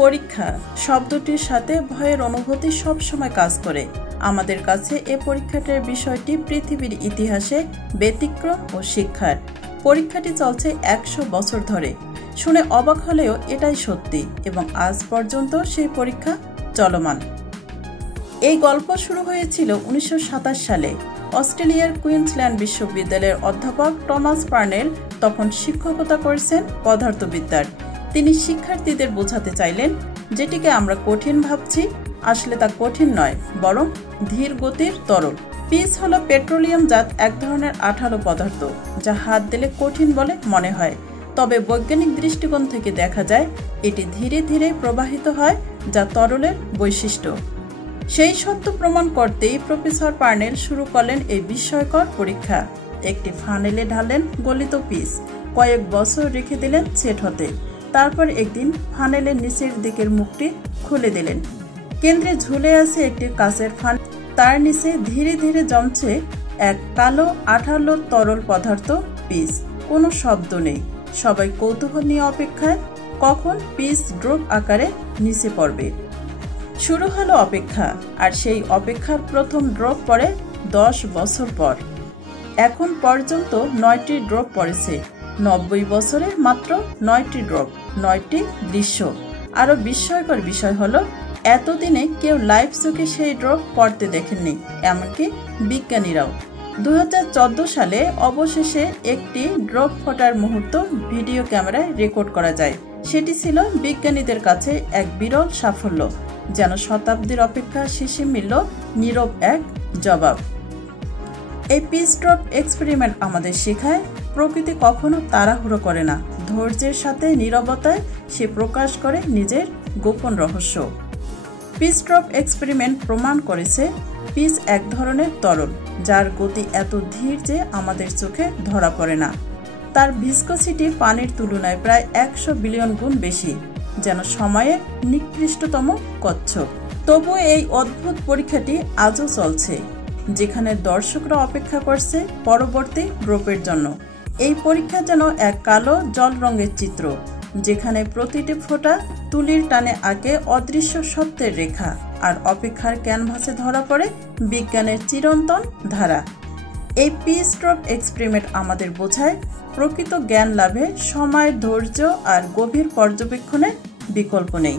পরীক্ষা শব্দটির সাথে ভয়ের অনুভূতি সবসময় কাজ করে। আমাদের কাছে এ পরীক্ষাটার বিষয়টি পৃথিবীর ইতিহাসে ব্যতিক্রম ও শিক্ষার। পরীক্ষাটি চলছে 100 বছর ধরে। শুনে অবাক হলেও এটাই সত্যি এবং আজ পর্যন্ত সেই পরীক্ষা চলমান। এই গল্প শুরু হয়েছিল 1927 সালে। অস্ট্রেলিয়ার কুইন্সল্যান্ড বিশ্ববিদ্যালয়ের অধ্যাপক টমাস পার্নেল তখন শিক্ষকতা করেছেন পদার্থবিদ্যার। তিনি শিক্ষার্থীদের বোঝাতে চাইলেন, যেটিকে আমরা কঠিন ভাবছি আসলে তা কঠিন নয়, বরং ধীর গতির তরল। পিস হলো পেট্রোলিয়ামজাত এক ধরনের আঠালো পদার্থ, যা হাত দিলে কঠিন বলে মনে হয়, তবে বৈজ্ঞানিক দৃষ্টিকোণ থেকে দেখা যায় এটি ধীরে ধীরে প্রবাহিত হয়, যা তরলের বৈশিষ্ট্য। সেই সত্য প্রমাণ করতেই প্রফেসর পার্নেল শুরু করলেন এই বিস্ময়কর পরীক্ষা। একটি ফানেলে ঢাললেন গলিত পিস, কয়েক বছর রেখে দিলেন সেট হতে। তারপর একদিন ফানেলের নিচের দিকের মুখটি খুলে দিলেন। কেন্দ্রে ঝুলে আছে একটি কাঁচের ফান, তার নিচে ধীরে ধীরে জমছে এক কালো আঠালো তরল পদার্থ পিস। কোনো শব্দ নেই। সবাই কৌতূহল নিয়ে অপেক্ষায়, কখন পিস ড্রপ আকারে নিচে পড়বে। শুরু হলো অপেক্ষা, আর সেই অপেক্ষার প্রথম ড্রপ পড়ে 10 বছর পর। এখন পর্যন্ত 9টি ড্রপ পড়েছে। 90 বছরে মাত্র 9টি ড্রপ, 9টি দৃশ্য। আরও বিস্ময়কর বিষয় হলো, এতদিনে কেউ লাইভ চোখে সেই ড্রপ পড়তে দেখেননি, এমনকি বিজ্ঞানীরাও। 2014 সালে অবশেষে একটি ড্রপ ফোটার মুহূর্ত ভিডিও ক্যামেরায় রেকর্ড করা যায়। সেটি ছিল বিজ্ঞানীদের কাছে এক বিরল সাফল্য, যেন শতাব্দীর অপেক্ষা শেষে মিলল নীরব এক জবাব। এই পিস ড্রপ এক্সপেরিমেন্ট আমাদের শেখায়, প্রকৃতি কখনো তাড়াহুড়ো করে না। ধৈর্যের সাথে নীরবতায় সে প্রকাশ করে নিজের গোপন রহস্য। পিস ড্রপ এক্সপেরিমেন্ট প্রমাণ করেছে পিস এক ধরনের তরল, যার গতি এত ধীর যে আমাদের চোখে ধরা পড়ে না। তার ভিসকোসিটি পানির তুলনায় প্রায় 100 বিলিয়ন গুণ বেশি, যেন সময়ের নিকৃষ্টতম কচ্ছপ। তবু এই অদ্ভুত পরীক্ষাটি আজও চলছে, যেখানে দর্শকরা অপেক্ষা করছে পরবর্তী ড্রপের জন্য। এই পরীক্ষা যেন এক কালো জল রঙের চিত্র, যেখানে প্রতিটি ফোঁটা তুলির টানে আঁকে অদৃশ্য সত্যের রেখা, আর অপেক্ষার ক্যানভাসে ধরা পড়ে বিজ্ঞানের চিরন্তন ধারা। এই পিস ড্রপ এক্সপেরিমেন্ট আমাদের বোঝায়, প্রকৃত জ্ঞান লাভে সময়, ধৈর্য আর গভীর পর্যবেক্ষণের বিকল্প নেই।